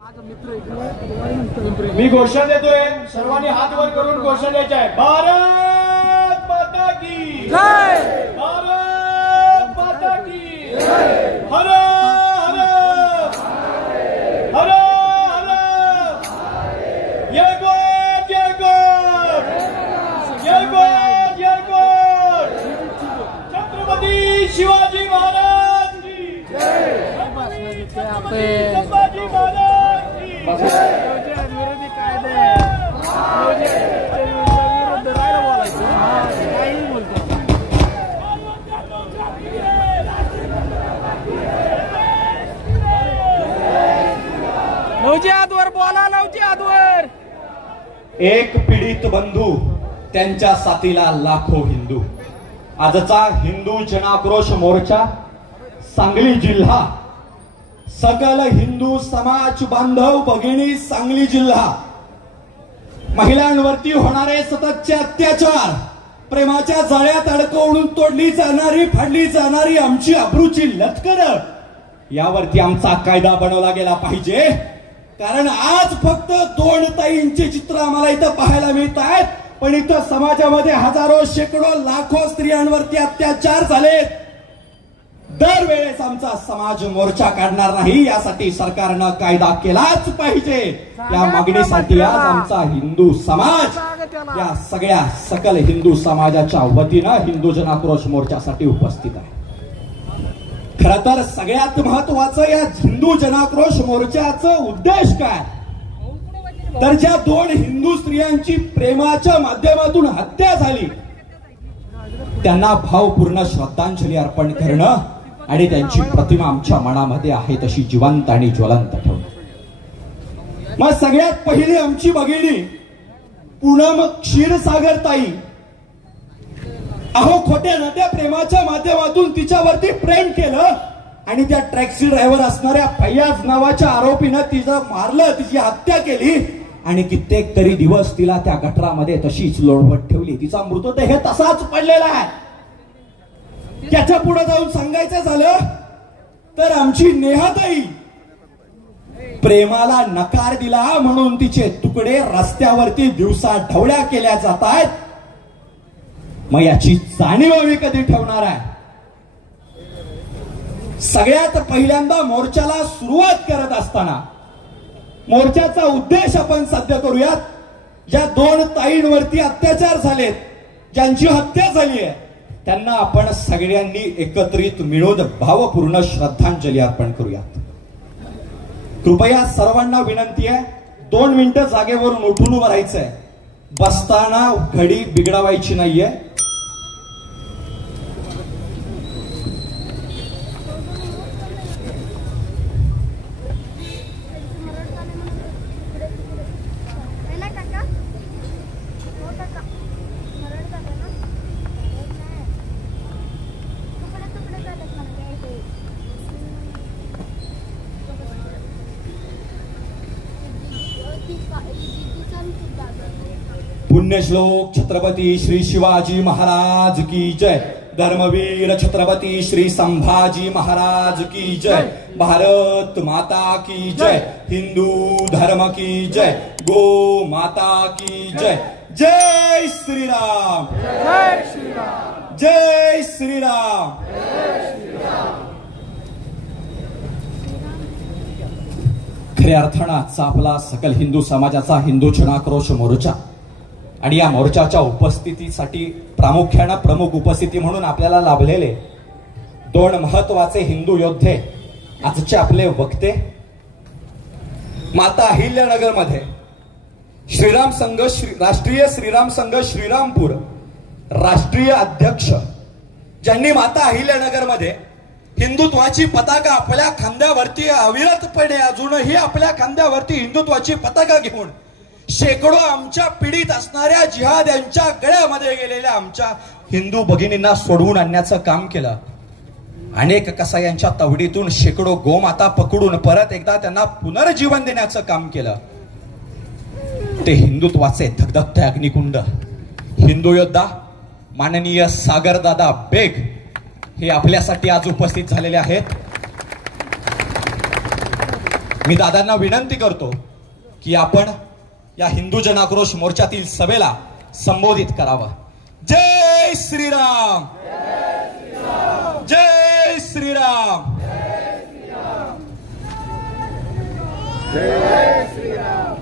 मी घोषणा देतोय, सर्वांनी हात वर करून घोषणा द्यायची आहे. भारत माता की जय, भारत माता की जय, हर हर हर हर, जय गोड जय गोड, जय गोड जय गोड, छत्रपती शिवाजी महाराज की जय, छत्रपती संभाजी महाराज की विरोधी कायदे विरुद्ध राहिला बोलायचं, काही बोलतो. नवजी आदवर बोला, नवजी आदवर. एक पीडित बंधू, त्यांच्या साथीला लाखो हिंदू. आजचा हिंदू जनाक्रोश मोर्चा सांगली जिल्हा, सकल हिंदू समाज बांधव भगिनी सांगली जिल्हा, महिलांवरती होणारे सततचे अत्याचार, प्रेमाच्या जाळ्यात अडकवून तोडली जाणारी फाडली जाणारी आमची अब्रूची लटकन, यावरती आमचा कायदा बनवला गेला पाहिजे. कारण आज फक्त दोन ताईंचे चित्र आम्हाला इथं पाहायला मिळत आहेत, पण इथं समाजामध्ये हजारो शेकडो लाखो स्त्रियांवरती अत्याचार झाले. दरवेळेस आमचा समाज मोर्चा काढणार नाही, यासाठी सरकारनं कायदा केलाच पाहिजे. या मागणीसाठी आज आमचा हिंदू समाज या सगळ्या सकल हिंदू समाजाच्या वतीनं हिंदू जनाक्रोश मोर्चासाठी उपस्थित आहे. खरं तर सगळ्यात महत्वाचं या हिंदू जनाक्रोश मोर्चाचं उद्देश काय, तर ज्या दोन हिंदू स्त्रियांची प्रेमाच्या माध्यमातून हत्या झाली, त्यांना भावपूर्ण श्रद्धांजली अर्पण करणं आणि त्यांची प्रतिमा आमच्या मनामध्ये आहे तशी जिवंत आणि ज्वलंत ठेवणं. मग सगळ्यात पहिली आमची भगिनी पूनम क्षीरसागर ताई, अहो खोट्या नाट्या प्रेमाच्या माध्यमातून तिच्यावरती प्रेम केलं आणि त्या टॅक्सी ड्रायव्हर असणाऱ्या फैयाज नावाच्या आरोपीनं तिचं मारलं, तिची हत्या केली आणि कित्येक तरी दिवस तिला त्या गटारामध्ये तशीच लोळवत ठेवली. तिचा मृतदेह तसाच पडलेला आहे. त्याच्या पुढे जाऊन सांगायचं झालं तर आमची नेहाताई प्रेमाला नकार दिला म्हणून तिचे तुकडे रस्त्यावरती दिवसा ढवळ्या केल्या जात आहेत. मग याची जाणीव आम्ही कधी ठेवणार आहे. सगळ्यात पहिल्यांदा मोर्चाला सुरुवात करत असताना मोर्चाचा उद्देश आपण साध्य करूयात. ज्या दोन ताईंवरती अत्याचार झालेत, ज्यांची हत्या झाली आहे, त्यांना आपण सगळ्यांनी एकत्रित मिळून भावपूर्ण श्रद्धांजली अर्पण करूयात. कृपया सर्वांना विनंती आहे, 2 मिनिटं जागेवरून उठून उभं राहायचंय. बसताना घडी बिघडवायची नाहीये. पुण्यश्लोक छत्रपती श्री शिवाजी महाराज की जय, धर्मवीर छत्रपती श्री संभाजी महाराज की जय, भारत माता की जय, हिंदू धर्म की जय, गो माता की जय. जय श्रीराम, जय श्रीराम, जय श्रीराम. खऱ्या अर्थानं आजचा आपला सकल हिंदू समाजाचा हिंदू जनाक्रोश मोर्चा आणि या मोर्चाच्या उपस्थितीसाठी प्रामुख्यानं प्रमुख उपस्थिती म्हणून आपल्याला लाभलेले 2 महत्वाचे हिंदू योद्धे, आजचे आपले वक्ते, माता अहिल्यानगर मध्ये श्रीराम संघ राष्ट्रीय श्रीराम संघ श्रीरामपूर राष्ट्रीय अध्यक्ष, ज्यांनी माता अहिल्यानगर मध्ये हिंदुत्वाची पताका आपल्या खांद्यावरती अविरतपणे अजूनही आपल्या खांद्यावरती हिंदुत्वाची पताका घेऊन शेकडो आमच्या पीडित असणाऱ्या जिहाद्यांच्या गळ्यामध्ये गेलेल्या आमच्या हिंदू भगिनींना सोडवून आणण्याचं काम केलं. अनेक कसायांच्या तवडीतून शेकडो गोमाता पकडून परत एकदा त्यांना पुनर्जीवन देण्याचं काम केलं. ते हिंदुत्वाचे धगधगते अग्निकुंड हिंदू योद्धा माननीय सागरदादा बेग हे आपल्यासाठी आज उपस्थित झालेले आहेत. मी दादांना विनंती करतो की आपण या हिंदू जनाक्रोश मोर्चातील सभेला संबोधित करावं. जय श्रीराम, जय श्रीराम, जय श्रीराम.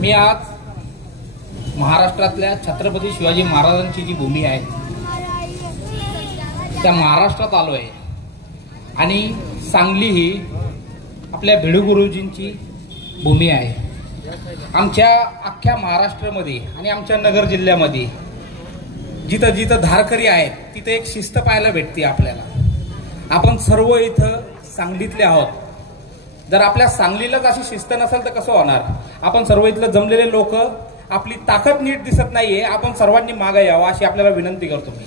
मी आज महाराष्ट्रातल्या छत्रपती शिवाजी महाराजांची जी भूमी आहे त्या महाराष्ट्रात आलो आहे आणि सांगली ही आपल्या भिडू गुरुजींची भूमी आहे. आमच्या अख्ख्या महाराष्ट्रामध्ये आणि आमच्या नगर जिल्ह्यामध्ये जिथं जिथं धारकरी आहेत तिथं एक शिस्त पाहायला भेटते आपल्याला. आपण सर्व इथं सांगलीतले आहोत. जर आपल्या सांगलीलाच अशी शिस्त नसेल तर कसं होणार. आपण सर्व इथलं जमलेले लोक आपली ताकद नीट दिसत नाहीये. आपण सर्वांनी मागे यावं अशी आपल्याला विनंती करतो मी.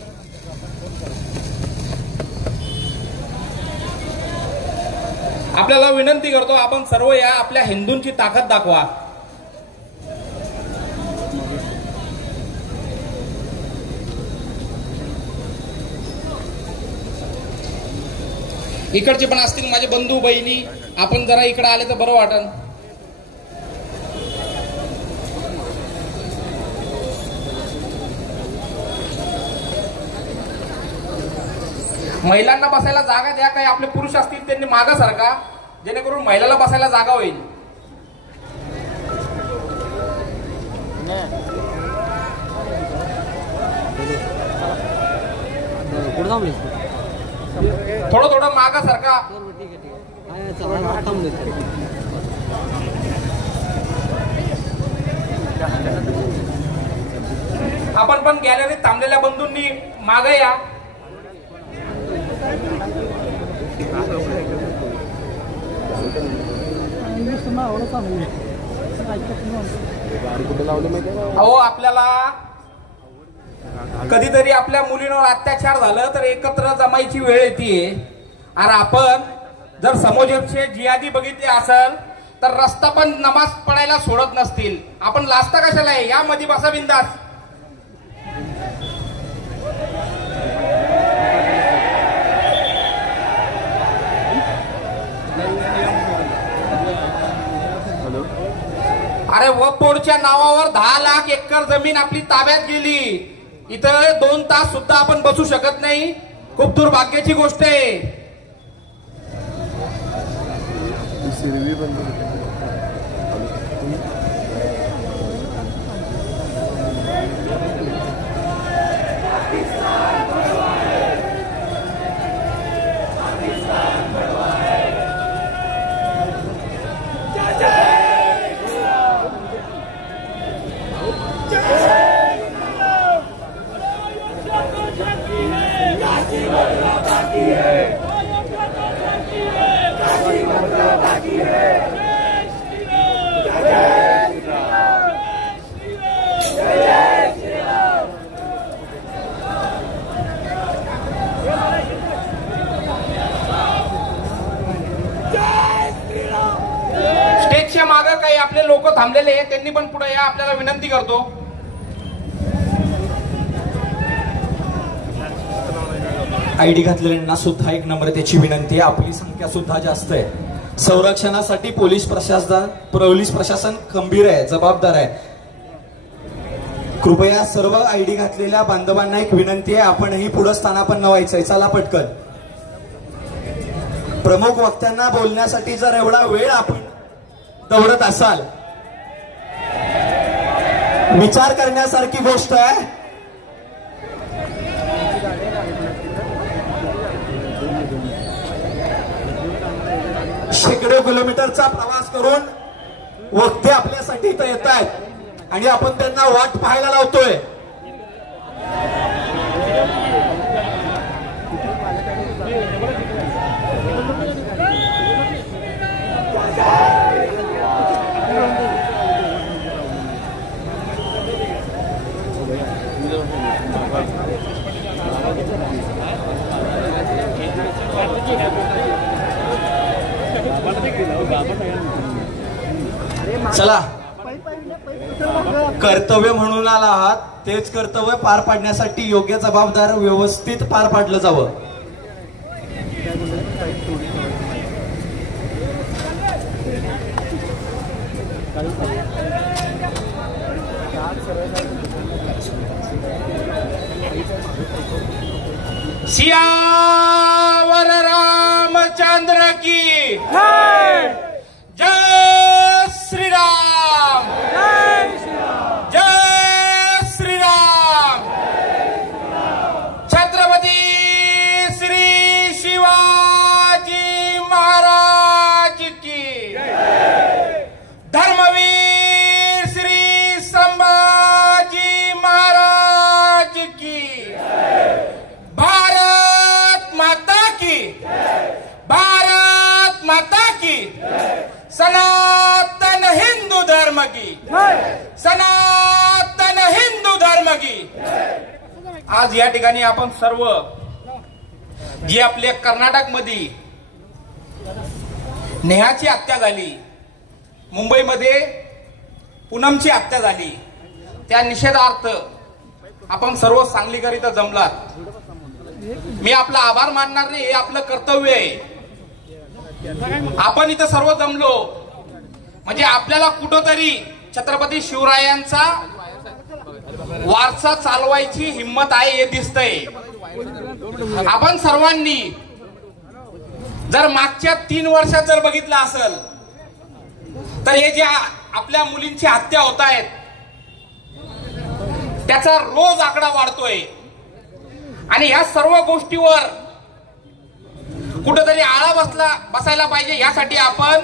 आपल्याला विनंती करतो आपण सर्व या आपल्या हिंदूंची ताकद दाखवा. इकडचे पण असतील माझे बंधू बहिणी, आपण जरा इकडे आले तर बरं वाटन. महिलांना बसायला जागा द्या. काही आपले पुरुष असतील त्यांनी मागं सारखा, जेणेकरून महिलाला बसायला जागा होईल. थोडं थोडं मागं सारखा. आपण पण गॅलरीत थांबलेल्या बंधूंनी मागे या. अहो आपल्याला कधीतरी आपल्या मुलींवर अत्याचार झालं तर एकत्र जमायची वेळ येते. आणि आपण जर समोरचे जिहादी बघितले असेल तर रस्ता पण नमाज पडायला सोडत नसतील. आपण लाजता कशाला आहे. या मध्ये बसा बिंदास. अरे वपोडच्या नावावर 10 लाख एकर जमीन आपली ताब्यात गेली. इथं 2 तास सुद्धा आपण बसू शकत नाही. खूप दुर्भाग्याची गोष्ट आहे. स्टेजच्या मागे काही आपले लोक थांबलेले आहेत, त्यांनी पण पुढे या. आपल्याला विनंती करतो. आयडी घातलेल्यांना सुद्धा एक नम्रतेची विनंती आहे. आपली संख्या सुद्धा जास्त आहे. संरक्षणासाठी पोलीस प्रशासन खंबीर आहे, जबाबदार आहे. कृपया सर्व आयडी घातलेल्या बांधवांना एक विनंती आहे, आपणही पुढे स्थानापन्न व्हायचंय. चला पटकन. प्रमुख वक्त्यांना बोलण्यासाठी जर एवढा वेळ आपण दौडत असाल, विचार करण्यासारखी गोष्ट आहे. शेकडो किलोमीटरचा प्रवास करून वक्ते आपल्यासाठी इथं येत आहेत आणि आपण त्यांना वाट पाहायला लावतोय. चला, कर्तव्य म्हणून आला आहात, तेच कर्तव्य पार पाडण्यासाठी योग्य जबाबदार व्यवस्थित पार पाडलं जावं. सियावर रामचंद्र की जय श्री राम, जय श्री राम। छत्रपती श्री शिवाजी महाराज की, धर्मवीर श्री संभाजी महाराज की, भारत माता की, भारत माता की, सनातन हिंदू धर्म की, सनातन हिंदू धर्म की। आज या ठिकाणी आपण सर्व जी आपल्या कर्नाटक मध्ये नेहाची हत्या झाली, मुंबईमध्ये पूनमची हत्या झाली, त्या निषेधार्थ आपण सर्व सांगलीकर इथं जमलात। मी आपला आभार मानणार नाही, हे आपलं कर्तव्य आहे। आपण इथं सर्व जमलो म्हणजे आपल्याला कुठंतरी छत्रपती शिवरायांचा वारसा चालवायची हिंमत आहे हे दिसतंय। आपण सर्वांनी जर मागच्या 3 वर्षात जर बघितलं असेल तर हे जे आपल्या मुलींची हत्या होत आहेत त्याचा रोज आकडा वाढतोय आणि या सर्व गोष्टीवर कुठेतरी आळा बसायला पाहिजे। यासाठी आपण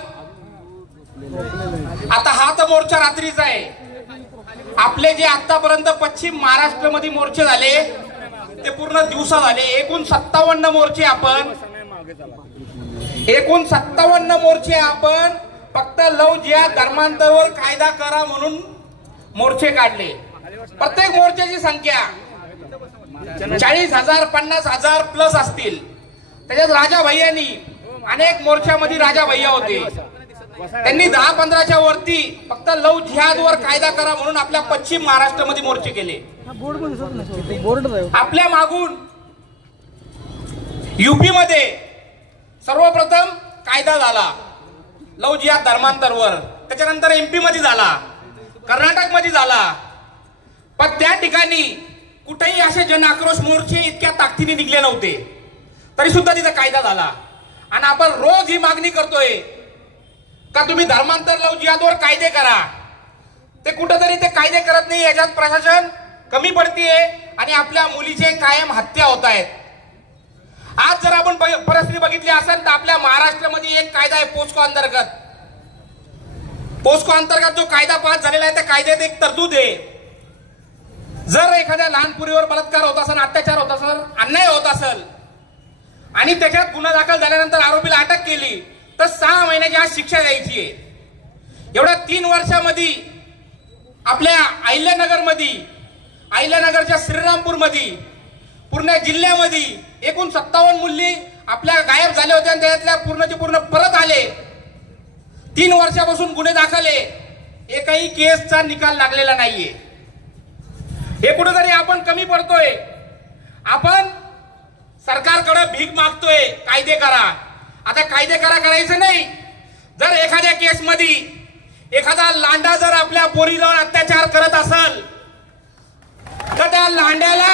आता हा तर मोर्चा रात्रीचा आहे, आपले जे आतापर्यंत पश्चिम महाराष्ट्रामध्ये मोर्चे झाले ते पूर्ण दिवसा झाले। एकूण 57 मोर्चे आपण फक्त लव जिहाद धर्मांतरावर कायदा करा म्हणून मोर्चे काढले। प्रत्येक मोर्चाची संख्या 40,000 50,000 प्लस असतील। त्याच्यात राजा भैयांनी अनेक मोर्चामध्ये राजा भैया होते, त्यांनी 10-15च्या वरती फक्त लव जिहादवर कायदा करा म्हणून आपल्या पश्चिम महाराष्ट्रामध्ये मोर्चे केले। आपल्या मागून युपी मध्ये सर्वप्रथम कायदा झाला लव जिहाद धर्मांतरावर, त्याच्यानंतर एमपी मध्ये झाला, कर्नाटक मध्ये झाला, पण त्या ठिकाणी कुठेही असे जन आक्रोश मोर्चे इतक्या ताकदीने निघले नव्हते, तरी सुद्धा तिचा कायदा झाला। आणि आपण रोज ही मागणी करतोय का तुम्ही धर्मांतर लव जिहादवर कायदे करा, ते कुठेतरी ते कायदे करत नाही, याच्यात प्रशासन कमी पडतीये आणि आपल्या मुलीचे कायम हत्या होत आहेत। आज जर आपण परिस्थिती बघितली असेल तर आपल्या महाराष्ट्रामध्ये एक कायदा आहे पोस्को अंतर्गत जो कायदा पास झालेला आहे त्या कायद्यात एक तरतूद आहे, जर एखाद्या लहान मुलीवर बलात्कार होत असेल, अत्याचार होत असेल, अन्याय होत असेल आणि त्याच्यात गुन्हा दाखल झाल्यानंतर आरोपीला अटक केली तर 6 महिन्याची आज शिक्षा द्यायची आहे। एवढ्या 3 वर्षामध्ये आपल्या अहिल्यानगरच्या श्रीरामपूरमध्ये पूर्ण जिल्ह्यामध्ये एकूण 57 मुली आपल्या गायब झाल्या होत्या आणि त्यातल्या पूर्णचे पूर्ण परत आले। 3 वर्षापासून गुन्हे दाखल आहे, एकही केसचा निकाल लागलेला नाहीये। हे कुठेतरी आपण कमी पडतोय, आपण सरकारकडे भीक मागतोय कायदे करा। आता कायदे करायचं नाही, जर एखाद्या केसमध्ये एखादा लांडा जर आपल्या पोरीला अत्याचार करत असेल तर त्या लांड्याला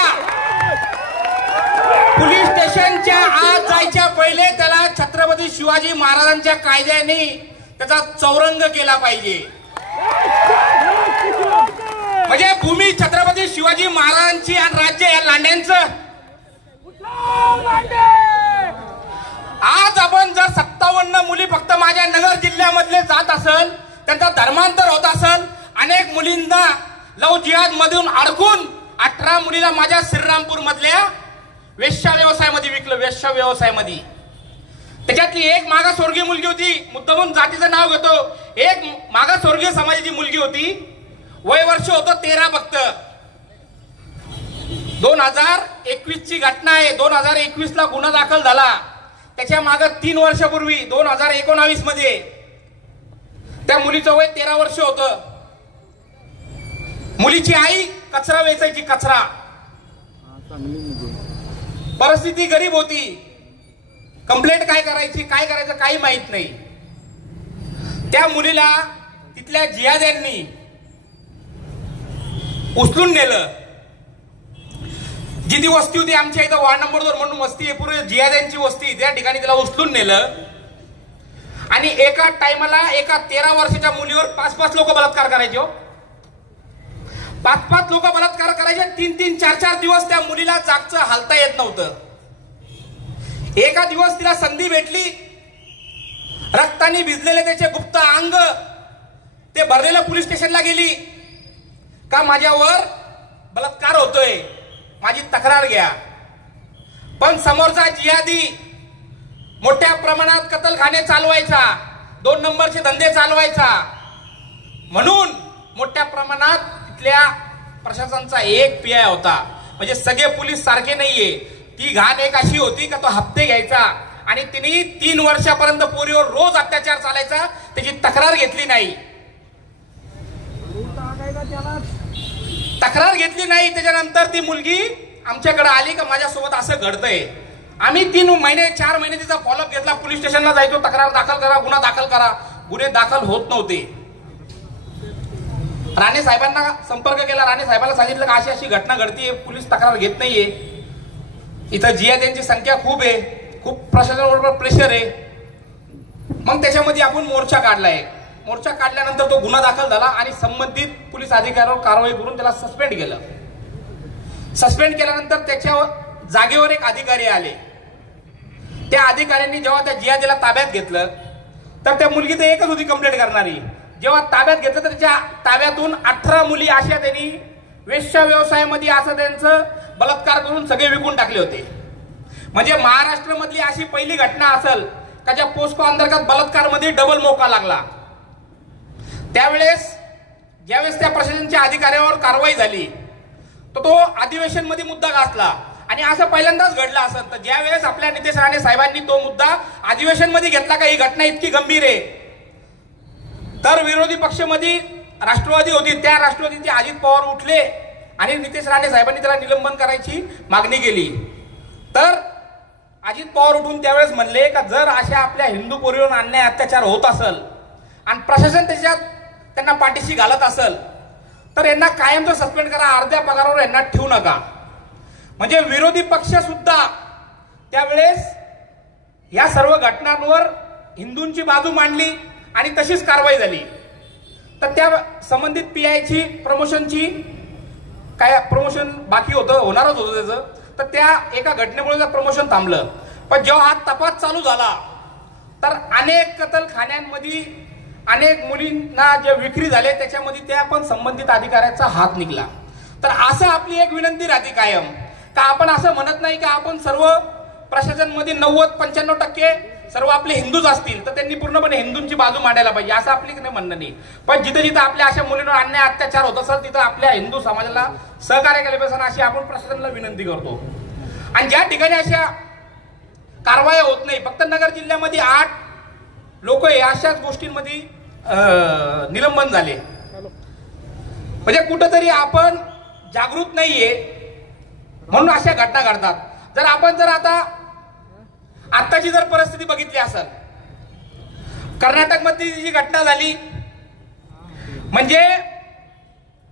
पोलीस स्टेशनच्या आत जायच्या पहिले त्याला छत्रपती शिवाजी महाराजांच्या कायद्याने त्याचा चौरंग केला पाहिजे। म्हणजे भूमी छत्रपती शिवाजी महाराजांची आणि राज्य या लांड्यांचं। आज आपण जर 57 मुली फक्त माझ्या नगर जिल्ह्यामधले जात असेल, त्यांचा धर्मांतर होत असेल, अनेक मुलींना लव जिहाद मधून अडकून 18 मुलीला माझ्या श्रीरामपूर मधल्या वेश्या व्यवसायामध्ये विकलं, वेश्या व्यवसायामध्ये। त्याच्यातली एक मागासवर्गीय मुलगी होती, मुद्दामून जातीचं नाव घेतो, एक मागासवर्गीय समाजाची मुलगी होती, वय वर्ष होतं 13 फक्त। 2021 ची घटना आहे, 2021 ला गुन्हा दाखल झाला, त्याच्या मागे 3 वर्षापूर्वी 2019 मध्ये त्या मुलीचं वय 13 वर्ष होतं। मुलीची आई कचरा वेचायची, कचरा, परिस्थिती गरीब होती, कंप्लेंट काय करायचं काही माहित नाही। त्या मुलीला तिथल्या जिहाद्यांनी उचलून नेलं. जी ती वस्ती होती आमच्या इथं वार्ड नंबर 2 म्हणून वस्ती आहे, पूर्ण जिहाद्यांची वस्ती, त्या ठिकाणी त्याला उचलून नेलं. आणि एका टायमाला एका 13 वर्षाच्या मुलीवर 5-5 लोक बलात्कार करायचे. 5-5 लोक बलात्कार करायचे. 3-3, 4-4 दिवस त्या मुलीला जागचं हालता येत नव्हतं. एका दिवस तिला संधी भेटली, रक्ताने भिजलेले त्याचे गुप्त अंग ते भरलेल्या पोलीस स्टेशनला गेली का माझ्यावर बलात्कार होतोय, माझी तक्रार घ्या. पण समोरचा जिहादी मोठ्या प्रमाणात कतलखाने चालवायचा, 2 नंबरचे धंदे चालवायचा, म्हणून मोठ्या प्रमाणात तिथल्या प्रशासनाचा एक पीआय होता. म्हणजे सगळे पोलीस सारखे नाहीये. ती घाण एक अशी होती का तो हप्ते घ्यायचा आणि तिने 3 वर्षापर्यंत पोरीवर रोज अत्याचार चालायचा, त्याची तक्रार घेतली नाही. तक्रार घेतली नाही. त्याच्यानंतर ती मुलगी आमच्याकडे आली का माझ्यासोबत असं घडतंय. आम्ही 3 महिने 4 महिने तिचा फॉलोअप घेतला. पोलीस स्टेशनला जायचो, तक्रार दाखल करा, गुन्हा दाखल करा. गुन्हे दाखल होत नव्हते. राणे साहेबांना संपर्क केला. राणे साहेबांना सांगितलं का अशी अशी घटना घडतीये, पोलीस तक्रार घेत नाहीये. इथं जिहाद्यांची संख्या खूप आहे, खूप प्रशासनाबरोबर प्रेशर आहे. मग त्याच्यामध्ये आपण मोर्चा काढलाय. मोर्चा काढल्यानंतर तो गुन्हा दाखल झाला आणि संबंधित पोलीस अधिकाऱ्यावर कारवाई करून त्याला सस्पेंड केलं. सस्पेंड केल्यानंतर त्याच्या जागेवर एक अधिकारी आले. त्या अधिकाऱ्यांनी जेव्हा त्या जिहादीला ताब्यात घेतलं तर त्या मुलगी तर एकच होती कंप्लेंट करणारी. जेव्हा ताब्यात घेतलं तर त्याच्या ताब्यातून 18 मुली अशा त्यांनी वेश्या व्यवसायामध्ये असं त्यांचं बलात्कार करून सगळे विकून टाकले होते. म्हणजे महाराष्ट्रामधली अशी पहिली घटना असेल का ज्या पोस्को अंतर्गत बलात्कार मध्ये डबल मोका लागला. त्यावेळेस ज्यावेळेस त्या प्रशासनाच्या अधिकाऱ्यावर कारवाई झाली तर तो अधिवेशन मध्ये मुद्दा घातला आणि असं पहिल्यांदाच घडलं असं. तर ज्या वेळेस आपल्या नितेश राणे साहेबांनी तो मुद्दा अधिवेशन मध्ये घेतला का ही घटना इतकी गंभीर आहे, तर विरोधी पक्षामध्ये राष्ट्रवादी होती, त्या राष्ट्रवादीचे अजित पवार उठले आणि नितेश राणे साहेबांनी त्याला निलंबन करायची मागणी केली. तर अजित पवार उठून त्यावेळेस म्हणले का जर अशा आपल्या हिंदू पोरीवर अन्याय अत्याचार होत असेल आणि प्रशासन त्याच्यात त्यांना पाठीशी घालत असेल तर यांना कायमचं सस्पेंड करा, अर्ध्या पगारावर यांना ठेवू नका. म्हणजे विरोधी पक्ष सुद्धा त्यावेळेस या सर्व घटनांवर हिंदूंची बाजू मांडली आणि तशीच कारवाई झाली. तर त्या संबंधित पीआयची प्रमोशनची काय प्रमोशन बाकी होतं, होणारच होतं त्याचं, तर त्या एका घटनेमुळे प्रमोशन थांबलं. पण जेव्हा हा तपास चालू झाला तर अनेक कतलखान्यांमध्ये अनेक मुलींना जे विक्री झाले त्याच्यामध्ये त्या पण संबंधित अधिकाऱ्याचा हात निघाला. तर असं आपली एक विनंती राहते कायम का आपण असं म्हणत नाही का आपण सर्व प्रशासनमध्ये 90-95% सर्व आपले हिंदूच असतील तर त्यांनी पूर्णपणे हिंदूंची बाजू मांडायला पाहिजे असं आपली नाही म्हणणं नाही. पण जिथे जिथे आपल्या अशा मुलींवर अन्याय अत्याचार होत असेल तिथं आपल्या हिंदू समाजाला सहकार्य केले पाहिजे अशी आपण प्रशासनाला विनंती करतो. आणि ज्या ठिकाणी अशा कारवाया होत नाही, फक्त नगर जिल्ह्यामध्ये 8 लोक अशाच गोष्टींमध्ये निलंबन झाले. म्हणजे कुठंतरी आपण जागृत नाहीये म्हणून अशा घटना घडतात. जर आता आत्ताची जर परिस्थिती बघितली असेल, कर्नाटकमध्ये जी घटना झाली म्हणजे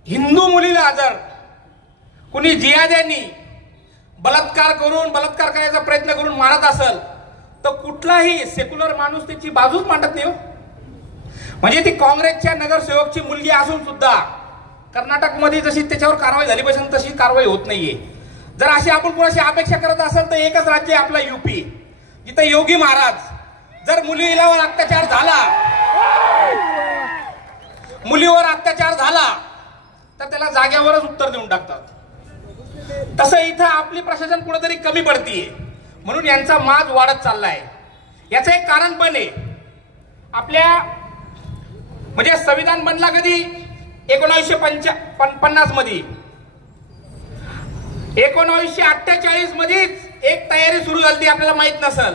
हिंदू मुलीला जर कुणी जिहाद्यांनी बलात्कार करायचा प्रयत्न करून मारत असेल तर कुठलाही सेक्युलर माणूस त्याची बाजूच मांडत नाही. म्हणजे ती काँग्रेसच्या नगरसेवकची मुलगी असून सुद्धा कर्नाटकमध्ये जशी त्याच्यावर कारवाई झाली पाहिजे तशी कारवाई होत नाहीये. जर अशी आपण कोणाशी अपेक्षा करत असेल तर एकच राज्य आहे आपला यूपी, जिथे योगी महाराज जर मुलीवर अत्याचार झाला तर त्याला जाग्यावरच उत्तर देऊन टाकतात. तसं इथं आपली प्रशासन कुठेतरी कमी पडतीये म्हणून यांचा माज वाढत चाललाय. याचं एक कारण पण आहे, आपल्या म्हणजे संविधान बनला कधी 1950 मध्ये, 1948 मध्येच एक तयारी सुरू झाली आपल्याला माहित नसेल.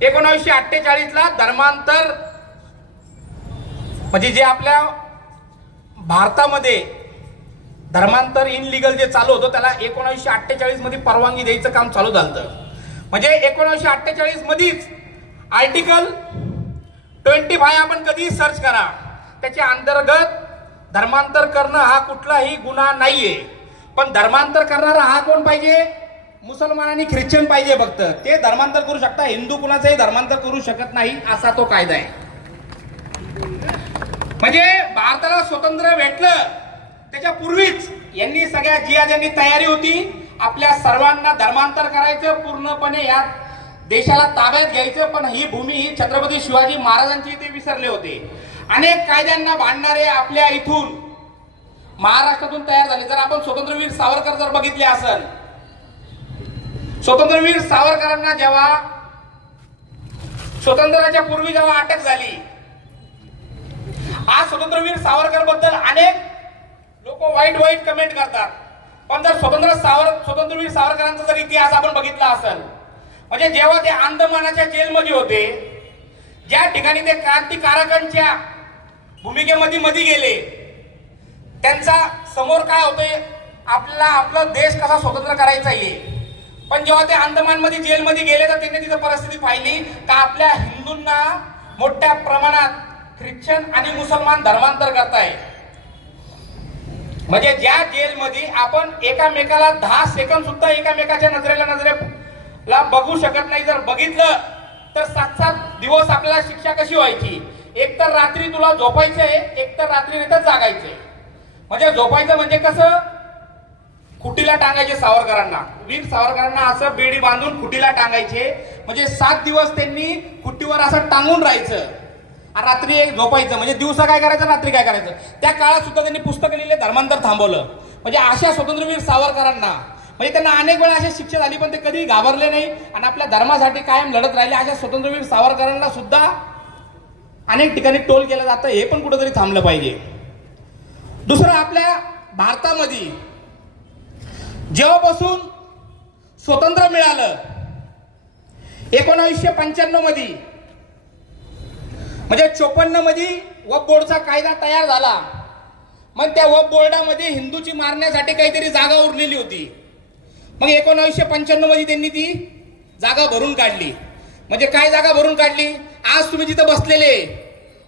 1948ला धर्मांतर म्हणजे जे आपल्या भारतामध्ये धर्मांतर इनलिगल जे चालू होतं त्याला 1948 मध्ये परवानगी द्यायचं काम चालू झालं. म्हणजे 1948 मध्येच आर्टिकल 25 आपण कधी सर्च करा त्याच्या अंतर्गत धर्मांतर करणं हा कुठलाही गुन्हा नाहीये. पण धर्मांतर करणारा हा कोण पाहिजे? मुसलमान आणि ख्रिश्चन पाहिजे फक्त. ते धर्मांतर करू शकता, हिंदू कुणाचंही धर्मांतर करू शकत नाही, असा तो कायदा आहे. म्हणजे भारताला स्वातंत्र्य भेटलं त्याच्या पूर्वीच यांनी सगळ्या ज्यांनी तयारी होती आपल्या सर्वांना धर्मांतर करायचं, पूर्णपणे या देशाला ताब्यात घ्यायचं. पण ही भूमी ही छत्रपती शिवाजी महाराजांची ते विसरले होते. अनेक कायद्यांना भांडणारे आपल्या इथून महाराष्ट्रातून तयार झाले. जर आपण स्वतंत्रवीर सावरकर जर बघितले असेल, स्वतंत्रवीर सावरकरांना जेव्हा स्वातंत्र्याच्या पूर्वी जेव्हा अटक झाली, आज स्वतंत्रवीर सावरकर बद्दल अनेक लोक वाईट कमेंट करतात. पण जर स्वतंत्रवीर सावरकरांचा जर इतिहास आपण बघितला असेल, म्हणजे जेव्हा ते अंदमानाच्या जेलमध्ये होते, ज्या ठिकाणी ते क्रांतिकारकांच्या भूमिकेमध्ये गेले, त्यांचा समोर काय होते, आपला देश कसा स्वतंत्र करायचा आहे. पण जेव्हा ते अंदमानमध्ये जेलमध्ये गेले तर त्यांनी तिथं परिस्थिती पाहिली का आपल्या हिंदूंना मोठ्या प्रमाणात ख्रिश्चन आणि मुसलमान धर्मांतर करताय. म्हणजे ज्या जेलमध्ये आपण एकामेकाला 10 सेकंद सुद्धा एकामेकाच्या नजरेला बघू शकत नाही, जर बघितलं तर 7-7 दिवस आपल्याला शिक्षा कशी व्हायची. एक तर रात्री तुला झोपायचंय, एक तर रात्री इथं जागायचंय. म्हणजे झोपायचं म्हणजे कसं, खुटीला टांगायचे सावरकरांना, वीर सावरकरांना असं बेडी बांधून खुटीला टांगायचे. म्हणजे 7 दिवस त्यांनी खुटीवर असं टांगून राहायचं आणि रात्री एक झोपायचं. म्हणजे दिवसा काय करायचं, रात्री काय करायचं. त्या काळात सुद्धा त्यांनी पुस्तकं लिहिले, धर्मांतर थांबवलं. म्हणजे अशा स्वतंत्रवीर सावरकरांना म्हणजे त्यांना अनेक वेळा अशी शिक्षा झाली, पण ते कधी घाबरले नाही आणि आपल्या धर्मासाठी कायम लढत राहिले. अशा स्वतंत्रवीर सावरकरांना सुद्धा अनेक ठिकाणी टोल केलं जातं, हे पण कुठेतरी थांबलं पाहिजे. दुसरं, आपल्या भारतामध्ये जेव्हापासून स्वतंत्र मिळालं 1995 मध्ये, म्हणजे 54 मध्ये वक्फ बोर्डचा कायदा तयार झाला. मग त्या वक्फ बोर्डामध्ये हिंदूची मारण्यासाठी काहीतरी जागा उरलेली होती. मग 1995 मध्ये त्यांनी ती जागा भरून काढली. म्हणजे काय जागा भरून काढली, आज तुम्ही जिथं बसलेले,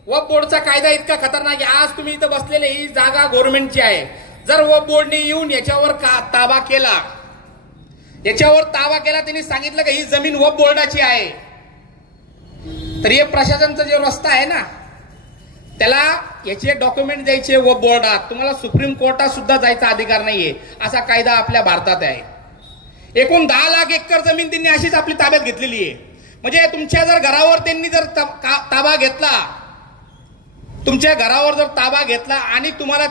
वक्फ बोर्डचा कायदा इतका खतरनाक आहे. आज तुम्ही इथं बसलेले, ही जागा गव्हर्नमेंटची आहे. जर वक्फ बोर्डने येऊन याच्यावर ताबा केला, त्यांनी सांगितलं की ही जमीन वक्फ बोर्डाची आहे, तर हे प्रशासनाचा जो रस्ता आहे ना, त्याला याचे डॉक्युमेंट द्यायचे वक्फ बोर्डात. तुम्हाला सुप्रीम कोर्टात सुद्धा जायचा अधिकार नाहीये. असा कायदा आपल्या भारतात आहे. एकूण 10 लाख एकर जमीन त्यांनी अशीच आपली ताब्यात घेतलेली आहे. म्हणजे तुमच्या जर घरावर त्यांनी जर ताबा घेतला, तुमच्या घरावर जर ताबा घेतला आणि तुम्हाला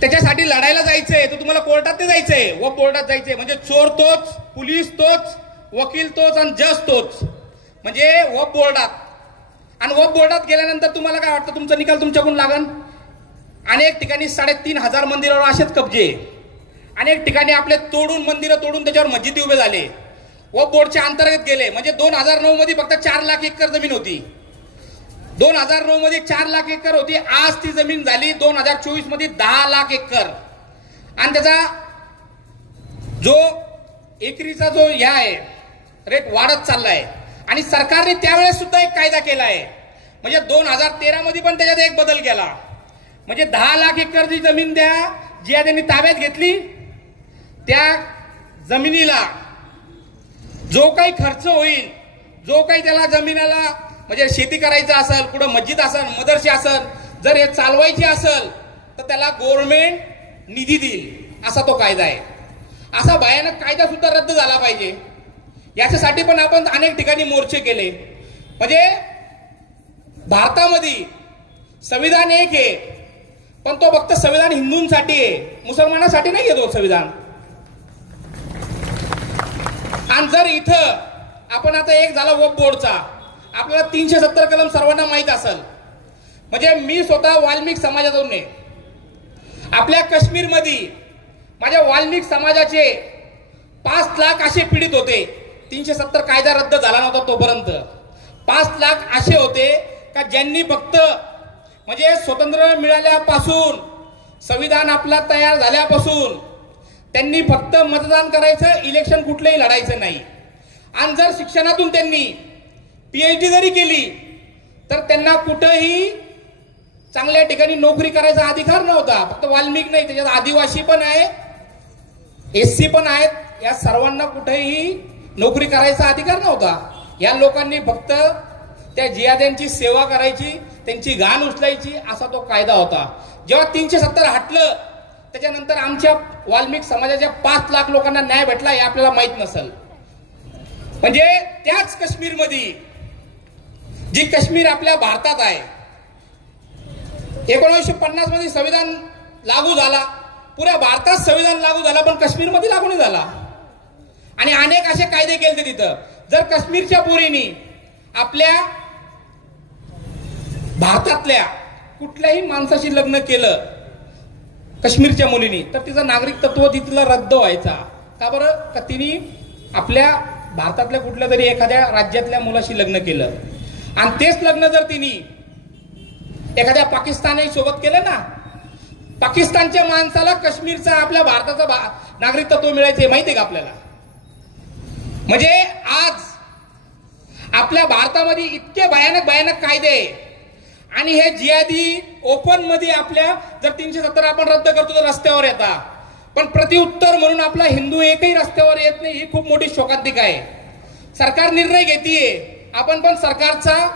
त्याच्यासाठी लढायला जायचंय, तर तुम्हाला कोर्टात जायचंय, वक्फ बोर्डात जायचंय. म्हणजे चोर तोच, पोलीस तोच, वकील तोच आणि जज तोच, म्हणजे वक्फ बोर्डात. आणि वक्फ बोर्डात गेल्यानंतर तुम्हाला काय वाटतं, तुमचा निकाल तुमच्याकडून लागन. अनेक ठिकाणी 3,500 मंदिरावर असेच कब्जे, अनेक ठिकाणी आपले मंदिरं तोडून त्याच्यावर मस्जिदी उभे झाले, वक्फ बोर्डच्या अंतर्गत गेले. म्हणजे 2009 मध्ये फक्त 4 लाख एकर जमीन होती. 2009 मध्ये 4 लाख एकर होती. आज ती जमीन झाली 2024 मध्ये 10 लाख एकर. आणि त्याचा जो एकरीचा जो आहे रेट वाढत चाललाय. आणि सरकारने त्यावेळेस सुद्धा एक कायदा केला आहे. म्हणजे 2013 मध्ये पण त्याच्यात एक बदल केला. म्हणजे 10 लाख एकर जी जमीन जी त्यांनी ताब्यात घेतली, त्या जमिनीला जो काही खर्च होईल, जो काही त्याला जमिनीला म्हणजे शेती करायचं असेल, कुठं मस्जिद असेल, मदरसे असेल, जर हे चालवायचे असेल तर त्याला गव्हर्नमेंट निधी देईल, असा तो कायदा आहे. असा भयानक कायदा सुद्धा रद्द झाला पाहिजे. याच्यासाठी पण आपण अनेक ठिकाणी मोर्चे केले. म्हणजे भारतामध्ये संविधान एक आहे, पण तो फक्त संविधान हिंदूंसाठी आहे, मुसलमानांसाठी नाही आहे तो संविधान. आणि जर इथं आपण आता एक झाला वक्फ बोर्डचा, आपल्याला 370 कलम सर्वांना माहित असेल. म्हणजे मी स्वतः वाल्मिक समाजातून आहे. आपल्या काश्मीरमध्ये माझ्या वाल्मिक समाजाचे 5 लाख असे पीडित होते. 370 कायदा रद्द झाला नव्हता तोपर्यंत 5 लाख असे होते का ज्यांनी फक्त म्हणजे स्वतंत्र मिळाल्यापासून, संविधान आपला तयार झाल्यापासून त्यांनी फक्त मतदान करायचं, इलेक्शन कुठलंही लढायचं नाही. आणि जर शिक्षणातून त्यांनी PhD जरी केली तर त्यांना कुठेही चांगल्या ठिकाणी नोकरी करायचा अधिकार नव्हता. फक्त वाल्मिक नाही, त्याच्यात आदिवासी पण आहे, एससी पण आहेत. या सर्वांना कुठेही नोकरी करायचा अधिकार नव्हता. या लोकांनी फक्त त्या जिहाद्यांची सेवा करायची, त्यांची घाण उचलायची, असा तो कायदा होता. जेव्हा 370 हटलं त्याच्यानंतर आमच्या वाल्मिक समाजाच्या 5 लाख लोकांना न्याय भेटला हे आपल्याला माहित नसेल. म्हणजे त्याच काश्मीरमध्ये, जी काश्मीर आपल्या भारतात आहे, 1950 मध्ये संविधान लागू झाला. पुऱ्या भारतात संविधान लागू झाला, पण काश्मीरमध्ये लागू नाही झाला. आणि अनेक असे कायदे केले तिथं. जर काश्मीरच्या पोरींनी आपल्या भारतातल्या कुठल्याही माणसाशी लग्न केलं, काश्मीरच्या मुलींनी, तर तिचं नागरिकत्व तिथलं रद्द व्हायचा. का बरं? का तिने आपल्या भारतातल्या कुठल्या तरी एखाद्या राज्यातल्या मुलाशी लग्न केलं, आणि तेच लग्न जर तिने एखाद्या पाकिस्तानी सोबत केलं ना, पाकिस्तानच्या माणसाला काश्मीरचा आपल्या भारताचा नागरिकत्व मिळायचे माहितीये का आपल्याला? म्हणजे आज आपल्या भारतामध्ये इतके भयानक कायदे, आणि हे जिहादी ओपन मध्ये आपल्या जर 370 आपण रद्द करतो तर रस्त्यावर येतात, पण प्रतिउत्तर म्हणून आपला हिंदू एकही रस्त्यावर येत नाही. ही खूप मोठी शोकांतिका आहे. सरकार निर्णय घेतीये, आपण पण सरकारचा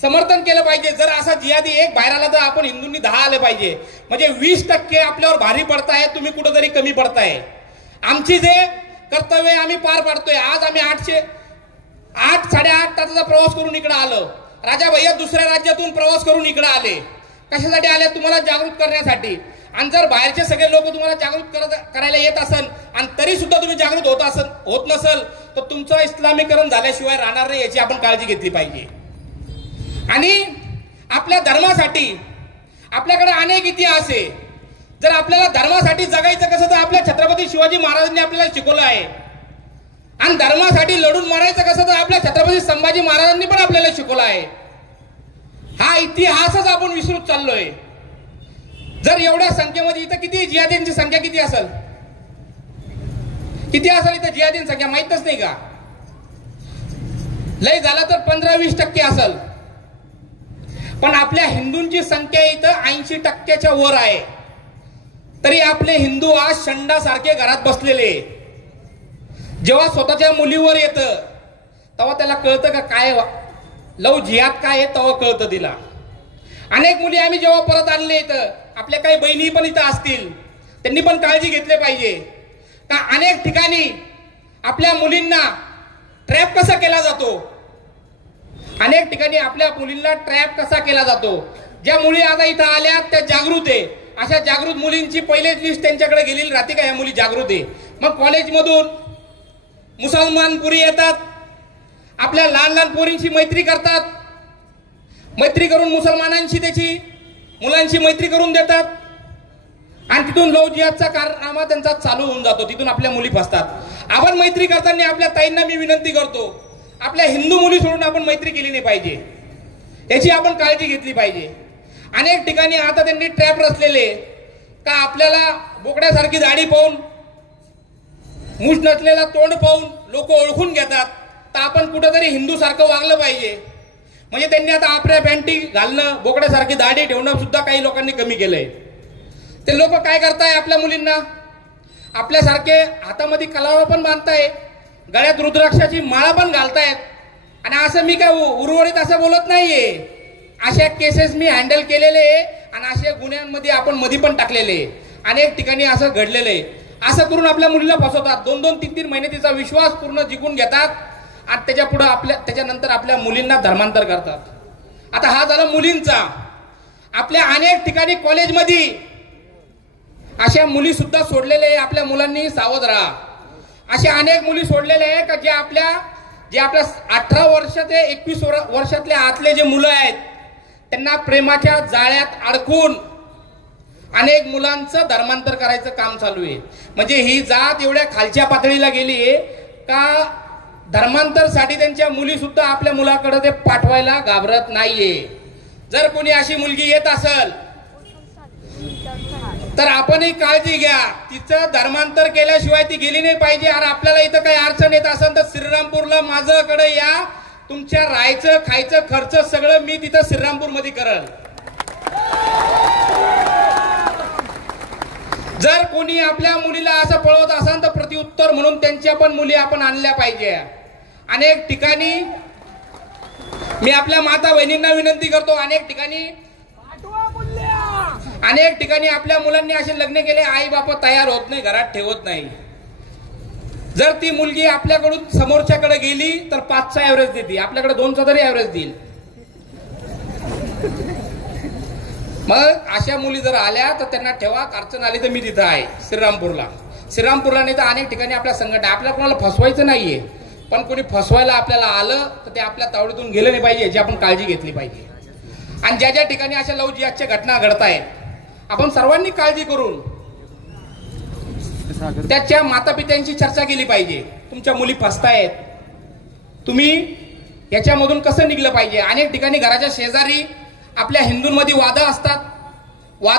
समर्थन केलं पाहिजे. जर असा जिहादी एक बाहेर आला तर आपण हिंदूंनी 10 आले पाहिजे. म्हणजे 20% आपल्यावर भारी पडताय, तुम्ही कुठंतरी कमी पडताय. आमची जे कर्तव्य आम्ही पार पाडतोय. आज आम्ही 8-8.5 तासाचा प्रवास करून इकडे आलो. राजा भैया दुसऱ्या राज्यातून प्रवास करून इकडे आले. कशासाठी आले? तुम्हाला जागृत करण्यासाठी. आणि जर बाहेरचे सगळे लोक तुम्हाला जागृत करायला येत असेल आणि तरी सुद्धा तुम्ही जागृत होत नसेल तर तुमचं इस्लामीकरण झाल्याशिवाय राहणार नाही, याची आपण काळजी घेतली पाहिजे. आणि आपल्या धर्मासाठी आपल्याकडे अनेक इतिहास आहे. जर आपल्याला धर्मासाठी जगायचं कसं तर आपल्या छत्रपती शिवाजी महाराजांनी आपल्याला शिकवलं आहे. आणि धर्मासाठी लढून मरायचं कसं तर आपल्या छत्रपती संभाजी महाराजांनी पण आपल्याला शिकवलं आहे. हा इतिहासच आपण विसरूत चाललोय. जर एवढ्या संख्येमध्ये इथं किती जिहादींची संख्या किती असेल? किती असेल इथं जिहादींची संख्या माहितच नाही का? लय झाला तर 15-20% असेल. पण आपल्या हिंदूंची संख्या इथं 80%च्या वर आहे. तरी आपले हिंदू आज शंडासारखे घरात बसलेले. जेव्हा स्वतःच्या मुलीवर येतं तेव्हा त्याला कळतं का काय लव जिहाद काय आहे, तेव्हा कळतं तिला. अनेक मुली आम्ही जेव्हा परत आणले इथं, आपल्या काही बहिणी पण इथं असतील, त्यांनी पण काळजी घेतली पाहिजे का अनेक ठिकाणी आपल्या मुलींना ट्रॅप कसा केला जातो. अनेक ठिकाणी आपल्या मुलींना ट्रॅप कसा केला जातो. ज्या मुली आता इथं आल्या त्या जागृत आहे. अशा जागृत मुलींची पहिलेच लिस्ट त्यांच्याकडे गेलेली राहते का या मुली जागृत आहे. मग कॉलेजमधून मुसलमान पुरी येतात, आपल्या लहान लहान पोरींशी मैत्री करतात, मैत्री करून मुसलमानांशी त्याची मुलांशी मैत्री करून देतात, आणि तिथून लव जिहादचा कारनामा त्यांचा चालू होऊन जातो. तिथून आपल्या मुली फसतात. आपण मैत्री करताना आपल्या ताईंना मी विनंती करतो, आपल्या हिंदू मुली सोडून आपण मैत्री केली नाही पाहिजे, याची आपण काळजी घेतली पाहिजे. अनेक ठिकाणी आता त्यांनी ट्रॅप रचलेले का आपल्याला बोकड्यासारखी दाढी पाहून, मूठ नसलेला तोंड पाहून लोक ओळखून घेतात, तर आपण कुठेतरी हिंदू सारखं वागलं पाहिजे. म्हणजे त्यांनी आता आपल्या पॅन्टी घालणं, बोकड्यासारखी दाढी ठेवणं सुद्धा काही लोकांनी कमी केलंय. ते लोक काय करताय, आपल्या मुलींना आपल्यासारखे हातामध्ये कलावा पण बांधताय, गळ्यात रुद्राक्षाची माळा पण घालतायत. आणि असं मी काय उर्वरित असं बोलत नाहीये. अशा केसेस मी हँडल केलेले आणि अशा गुन्ह्यांमध्ये आपण मध्ये पण टाकलेले. अनेक ठिकाणी असं घडलेलं आहे. असं करून आपल्या मुलीला फसवतात. 2-2, 3-3 महिने तिचा विश्वास पूर्ण जिंकून घेतात आणि त्याच्यानंतर आपल्या मुलींना धर्मांतर करतात. आता हा झाला मुलींचा. आपल्या अनेक ठिकाणी कॉलेजमध्ये अशा मुली सुद्धा सोडलेले आहे. आपल्या मुलांनी सावध राहा. अशा अनेक मुली सोडलेल्या आहे का जे आपल्या 18 वर्ष ते 21 वर्षातले आतले जे मुलं आहेत त्यांना प्रेमाच्या जाळ्यात अडकून अनेक मुलांचं धर्मांतर करायचं काम चालू आहे. म्हणजे ही जात एवढ्या खालच्या पातळीला गेली आहे का धर्मांतरसाठी त्यांच्या मुली सुद्धा आपल्या मुलाकडे ते पाठवायला घाबरत नाहीये. जर कोणी अशी मुलगी येत असेल तर आपणही काळजी घ्या. तिचं धर्मांतर केल्याशिवाय ती गेली नाही पाहिजे. आणि आपल्याला इथं काही अडचण येत असेल तर श्रीरामपूरला माझ्याकडे या. तुमच्या राहायचं खायचं खर्च सगळं मी तिथं श्रीरामपूर मध्ये करेल. जर कोणी आपल्या मुलीला असं पळवत असेल तर प्रत्युत्तर म्हणून त्यांच्या पण मुली आपण आणल्या पाहिजे. अनेक ठिकाणी मी आपल्या माता बहिणींना विनंती करतो, अनेक ठिकाणी आपल्या मुलांनी असे लग्न केले, आई बाप तयार होत नाही, घरात ठेवत नाही. जर ती मुलगी आपल्याकडून समोरच्याकडे गेली तर 5चा ऍव्हरेज देते, आपल्याकडे 2चा तरी ऍव्हरेज देईल. मग अशा मुली जर आल्या तर त्यांना ठेवा. अडचण आली तर मी तिथं आहे श्रीरामपूरला नाही तर अनेक ठिकाणी आपल्या संघटना. आपल्याला कोणाला फसवायचं नाहीये, पण कोणी फसवायला आपल्याला आलं तर ते आपल्या तावडीतून गेलं नाही पाहिजे, याची आपण काळजी घेतली पाहिजे. आणि ज्या ज्या ठिकाणी अशा लव्ह जिहादच्या घटना घडतायत, आपण सर्वांनी काळजी करून त्याच्या मातापित्यांची चर्चा केली पाहिजे. तुमच्या मुली फसतायत, तुम्ही याच्यामधून कसं निघलं पाहिजे. अनेक ठिकाणी घराच्या शेजारी आपल्या हिंदूंमध्ये वाद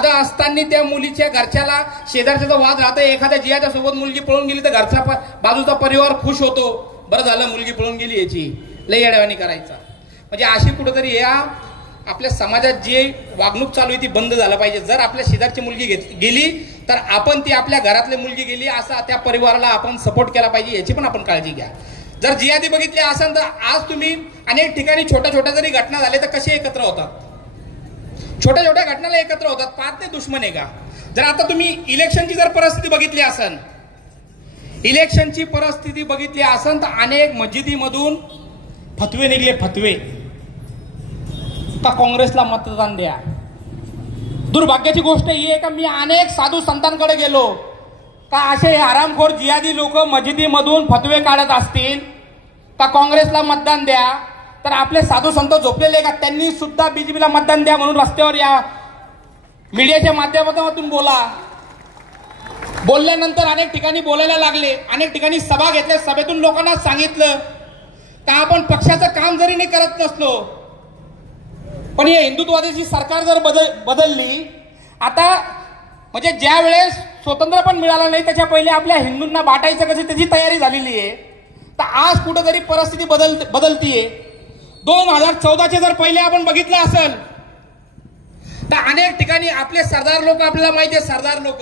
असताना त्या मुलीच्या घरच्याला शेजारचा वाद राहतो. एखाद्या जिहाच्या सोबत मुलगी पळून गेली तर घरचा बाजूचा परिवार खुश होतो, बरं झालं मुलगी पळून गेली, याची लई अडवाणी करायचा. म्हणजे अशी कुठेतरी या आपल्या समाजात जी वागणूक चालू आहे ती बंद झालं पाहिजे. जर आपल्या शेजारची मुलगी गेली तर आपण ती आपल्या घरातली मुलगी गेली असा त्या परिवाराला आपण सपोर्ट केला पाहिजे, याची पण आपण काळजी घ्या. जर जिहादी बघितली असेल तर आज तुम्ही अनेक ठिकाणी छोट्या छोट्या जरी घटना झाल्या तर कसे एकत्र होतात, छोट्या छोट्या घटनाला एकत्र होतात, पाहत नाही दुश्मन आहे का. जर आता तुम्ही इलेक्शनची जर परिस्थिती बघितली असेल तर अनेक मस्जिदीमधून फतवे निघले, फतवे का काँग्रेसला मतदान द्या. दुर्भाग्याची गोष्ट ही आहे का मी अनेक साधू संतांकडे गेलो का असे आरामखोर जिहादी लोक मस्जिदीमधून फतवे काढत असतील का काँग्रेसला मतदान द्या, तर आपले साधू संत झोपलेले का त्यांनी सुद्धा बीजेपीला मतदान द्या म्हणून रस्त्यावर या मीडियाच्या माध्यमातून बोलल्यानंतर अनेक ठिकाणी बोलायला लागले, अनेक ठिकाणी सभा घेतल्या, सभेतून लोकांना सांगितलं का आपण पक्षाचं काम जरी नाही करत नसलो पण हे हिंदुत्वादी सरकार जर बदलली, आता म्हणजे ज्या वेळेस स्वतंत्र पण मिळालं नाही त्याच्या पहिले आपल्या हिंदूंना बाटायचं कशी त्याची तयारी झालेली आहे. तर आज कुठेतरी परिस्थिती बदलतीये. 2014चे जर पहिले आपण बघितलं असेल तर अनेक ठिकाणी आपले सरदार लोक, आपल्याला माहिती आहे सरदार लोक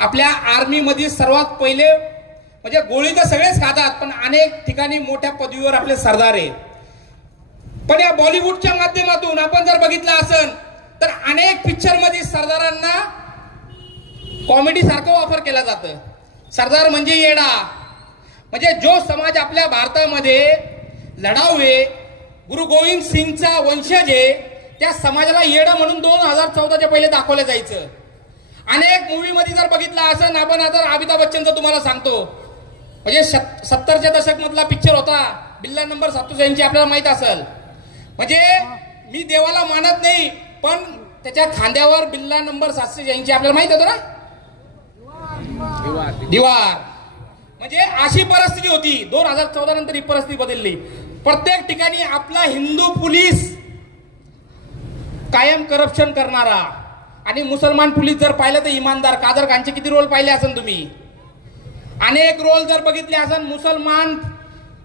आपल्या आर्मीमध्ये सर्वात पहिले म्हणजे गोळी तर सगळेच खातात पण अनेक ठिकाणी मोठ्या पदवीवर आपले सरदार आहे. पण या बॉलिवूडच्या माध्यमातून आपण जर बघितलं असेल तर अनेक पिक्चर मध्ये सरदारांना कॉमेडी सारखं वापर केला जातं. सरदार म्हणजे येडा, म्हणजे जो समाज आपल्या भारतामध्ये लढाऊ आहे, गुरु गोविंद सिंगचा वंशज आहे, त्या समाजाला येडा म्हणून 2014च्या पहिले दाखवलं जायचं. अनेक मूवी मध्ये जर बघितलं असेल आपण, आता अमिताभ बच्चनचं तुम्हाला सांगतो, म्हणजे 70च्या दशक मधला पिक्चर होता बिल्ला नंबर 87 आपल्याला माहित असेल. म्हणजे मी देवाला मानत नाही पण त्याच्या खांद्यावर बिल्ला नंबर 786 आपल्याला माहित होतं ना, दिवार. म्हणजे अशी परिस्थिती होती. 2014 नंतर ही परिस्थिती बदलली. प्रत्येक ठिकाणी आपला हिंदू पोलीस कायम करप्शन करणारा आणि मुसलमान पोलीस जर पाहिलं तर इमानदार. कादर खानचे किती रोल पाहिले असेल तुम्ही, अनेक रोल जर बघितले असेल. मुसलमान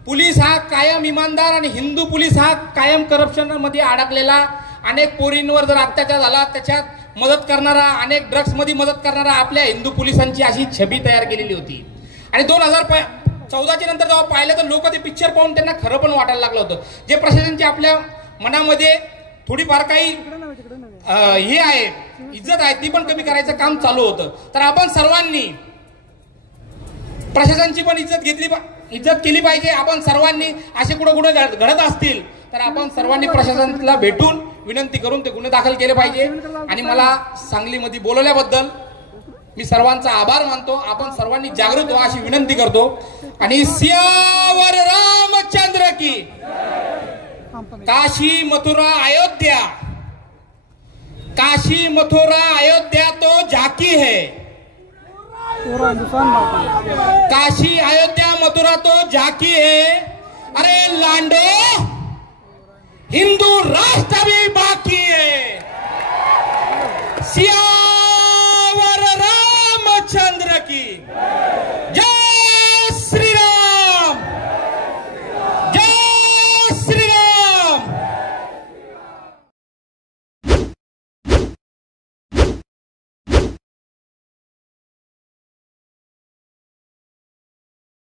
पोलीस हा कायम इमानदार आणि हिंदू पोलीस हा कायम करप्शन मध्ये अडकलेला. अनेक पोरींवर जर अत्याचार झाला त्याच्यात मदत करणारा, अनेक ड्रग्स मध्ये मदत करणारा आपल्या हिंदू पोलिसांची अशी छबी तयार केलेली होती. आणि 2014च्या नंतर जेव्हा पाहिलं तर लोक ते पिक्चर पाहून त्यांना खरं पण वाटायला लागलं होतं. जे प्रशासनाची आपल्या मनामध्ये थोडीफार काही हे आहे, इज्जत आहे, ती पण कमी करायचं काम चालू होतं. तर आपण सर्वांनी प्रशासनाची पण इज्जत केली पाहिजे. आपण सर्वांनी असे कुठे घडत असतील तर आपण सर्वांनी प्रशासनाला भेटून विनंती करून ते गुन्हे दाखल केले पाहिजे. आणि मला सांगलीमध्ये बोलवल्याबद्दल मी सर्वांचा आभार मानतो. आपण सर्वांनी जागृत व्हा अशी विनंती करतो. आणि सियावर रामचंद्र की, काशी मथुरा अयोध्या, काशी मथुरा अयोध्या तो झाकी है, काशी अयोध्या मथुरा तो झाकी है. अरे लांडो, हिंदू राष्ट्र भी